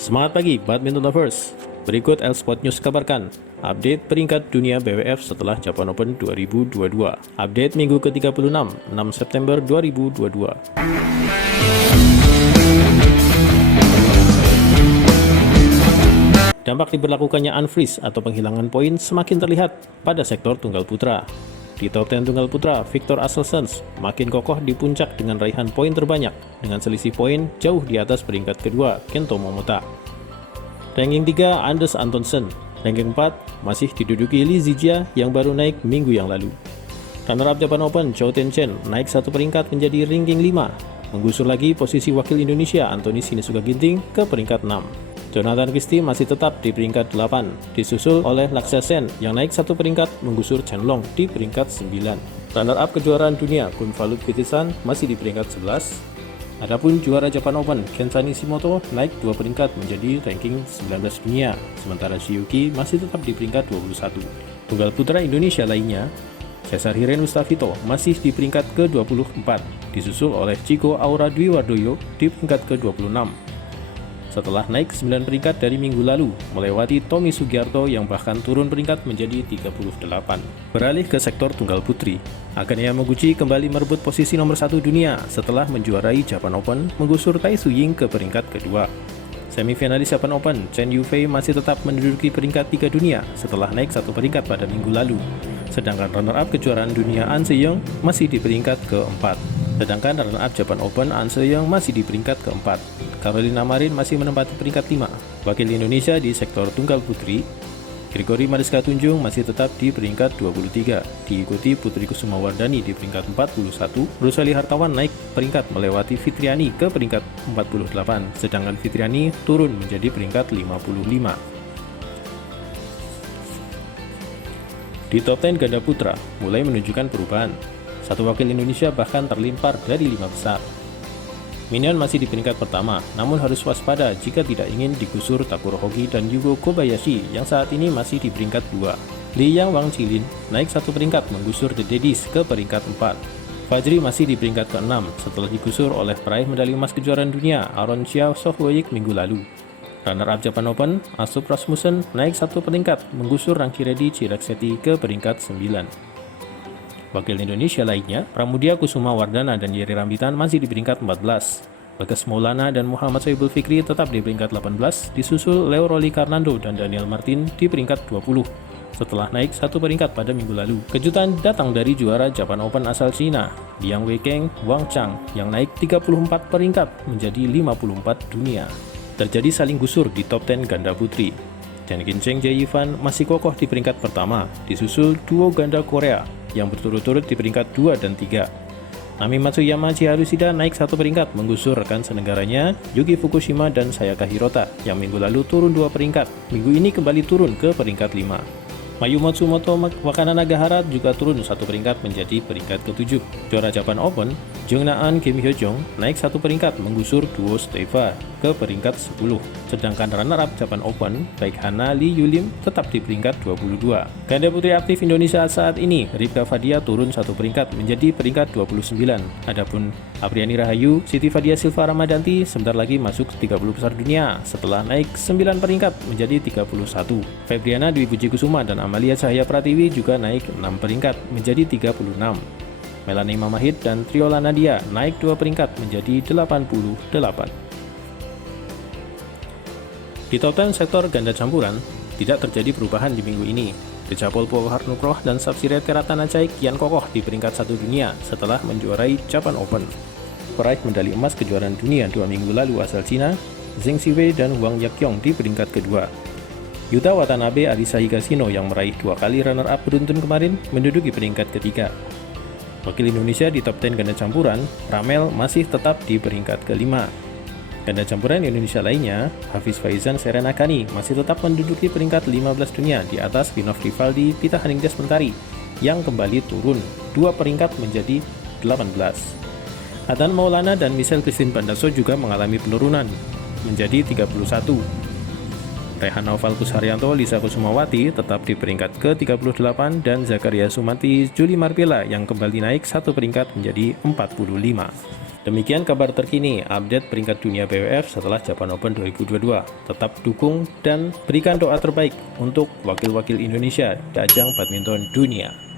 Semangat pagi badminton lovers. Berikut L-Sport News kabarkan update peringkat dunia BWF setelah Japan Open 2022. Update minggu ke-36, 6 September 2022. Dampak diberlakukannya unfreeze atau penghilangan poin semakin terlihat pada sektor tunggal putra. Di top 10 tunggal putra, Viktor Axelsen makin kokoh di puncak dengan raihan poin terbanyak dengan selisih poin jauh di atas peringkat kedua Kento Momota. Ranking 3 Anders Antonsen, ranking 4 masih diduduki Li Zijia yang baru naik minggu yang lalu. Runner-up Japan Open Zhou Tenzhen naik satu peringkat menjadi ranking 5, menggusur lagi posisi wakil Indonesia Anthony Sinisuka Ginting ke peringkat 6. Jonathan Christie masih tetap di peringkat 8, disusul oleh Lakshya Sen yang naik satu peringkat menggusur Chen Long di peringkat 9. Runner-up kejuaraan dunia Kunvalut Vitisan masih di peringkat 11. Adapun juara Japan Open Kenta Nishimoto naik 2 peringkat menjadi ranking 19 dunia, sementara Shiyuki masih tetap di peringkat 21. Tunggal putra Indonesia lainnya, Cesar Hiren Mustafito masih di peringkat ke-24, disusul oleh Chiko Aura Dwi Wardoyo di peringkat ke-26. Setelah naik 9 peringkat dari minggu lalu, melewati Tommy Sugiarto yang bahkan turun peringkat menjadi 38. Beralih ke sektor tunggal putri, Akane Yamaguchi kembali merebut posisi nomor 1 dunia setelah menjuarai Japan Open, menggusur Tai Tzu Ying ke peringkat kedua. Semifinalis Japan Open, Chen Yufei masih tetap menduduki peringkat 3 dunia setelah naik satu peringkat pada minggu lalu. Sedangkan runner-up kejuaraan dunia An Se-young masih di peringkat keempat. Sedangkan runner-up Japan Open An Se-young masih di peringkat keempat. Carolina Marin masih menempati peringkat 5. Wakil Indonesia di sektor tunggal putri, Grigori Mariska Tunjung masih tetap di peringkat 23, diikuti Putri Kusuma Wardani di peringkat 41. Ruseli Hartawan naik peringkat melewati Fitriani ke peringkat 48, sedangkan Fitriani turun menjadi peringkat 55. Di top 10 ganda putra mulai menunjukkan perubahan. Satu wakil Indonesia bahkan terlimpar dari 5 besar. Minion masih di peringkat pertama, namun harus waspada jika tidak ingin digusur Takuro Hoki dan Yugo Kobayashi yang saat ini masih di peringkat 2. Li Yang Wang Chilin naik satu peringkat menggusur The Daddies ke peringkat 4. Fajri masih di peringkat ke-6 setelah digusur oleh peraih medali emas kejuaraan dunia Aron Chia Sohwoyik minggu lalu. Runner-up Japan Open, Astrup Rasmussen naik satu peringkat menggusur Rangki Reddy Chirakseti ke peringkat 9. Wakil Indonesia lainnya, Pramudia Kusuma Wardana dan Yeri Rambitan masih di peringkat 14. Bagas Maulana dan Muhammad Sohibul Fikri tetap di peringkat 18, disusul Leo Rolly Karnando dan Daniel Martin di peringkat 20. Setelah naik satu peringkat pada minggu lalu, kejutan datang dari juara Japan Open asal Cina, Liang Weikeng Wang Chang, yang naik 34 peringkat menjadi 54 dunia. Terjadi saling gusur di top 10 ganda putri. Chen Qinzheng Jie Yifan masih kokoh di peringkat pertama, disusul duo ganda Korea yang berturut-turut di peringkat 2 dan 3. Nami Matsuyama Chiharu Shida naik satu peringkat menggusur rekan seneggaranya Yuki Fukushima dan Sayaka Hirota yang minggu lalu turun 2 peringkat. Minggu ini kembali turun ke peringkat 5. Mayu Matsumoto Wakana Nagahara juga turun satu peringkat menjadi peringkat ke-7. Juara Japan Open, Jung Na-an Kim Hyo-jong naik satu peringkat menggusur duo Steva ke peringkat 10. Sedangkan runner-up Japan Open, baik Hana Lee Yulim tetap di peringkat 22. Ganda putri aktif Indonesia saat ini, Ripka Fadia turun satu peringkat menjadi peringkat 29. Adapun Apriani Rahayu, Siti Fadia Silva Ramadanti sebentar lagi masuk 30 besar dunia setelah naik 9 peringkat menjadi 31. Febriana Dwi Puji Kusuma dan Amalia Cahaya Pratiwi juga naik 6 peringkat menjadi 36. Melanie Mamahit dan Triola Nadia naik 2 peringkat menjadi 88. Di top 10 sektor ganda campuran, tidak terjadi perubahan di minggu ini. Dechapol Pogar Nukroh dan Sapsiree Teratanachai kian kokoh di peringkat 1 dunia setelah menjuarai Japan Open. Peraih medali emas kejuaraan dunia 2 minggu lalu asal Cina, Zheng Siwei dan Wang Yakyong di peringkat kedua. Yuta Watanabe Arisa Higashino yang meraih 2 kali runner-up beruntun kemarin menduduki peringkat ketiga. Wakil Indonesia di top 10 ganda campuran, Ramel masih tetap di peringkat kelima. Ganda campuran Indonesia lainnya, Hafiz Faizan Serena Kani masih tetap menduduki peringkat 15 dunia di atas Vinov Rivaldi Pita Haningdas Mentari yang kembali turun 2 peringkat menjadi 18. Adnan Maulana dan Michelle Christine Bandaso juga mengalami penurunan menjadi 31. Rehan Naufal Kusharyanto, Lisa Kusumawati tetap di peringkat ke-38 dan Zakaria Sumati Juli Marpela yang kembali naik satu peringkat menjadi 45. Demikian kabar terkini update peringkat dunia BWF setelah Japan Open 2022. Tetap dukung dan berikan doa terbaik untuk wakil-wakil Indonesia di ajang badminton dunia.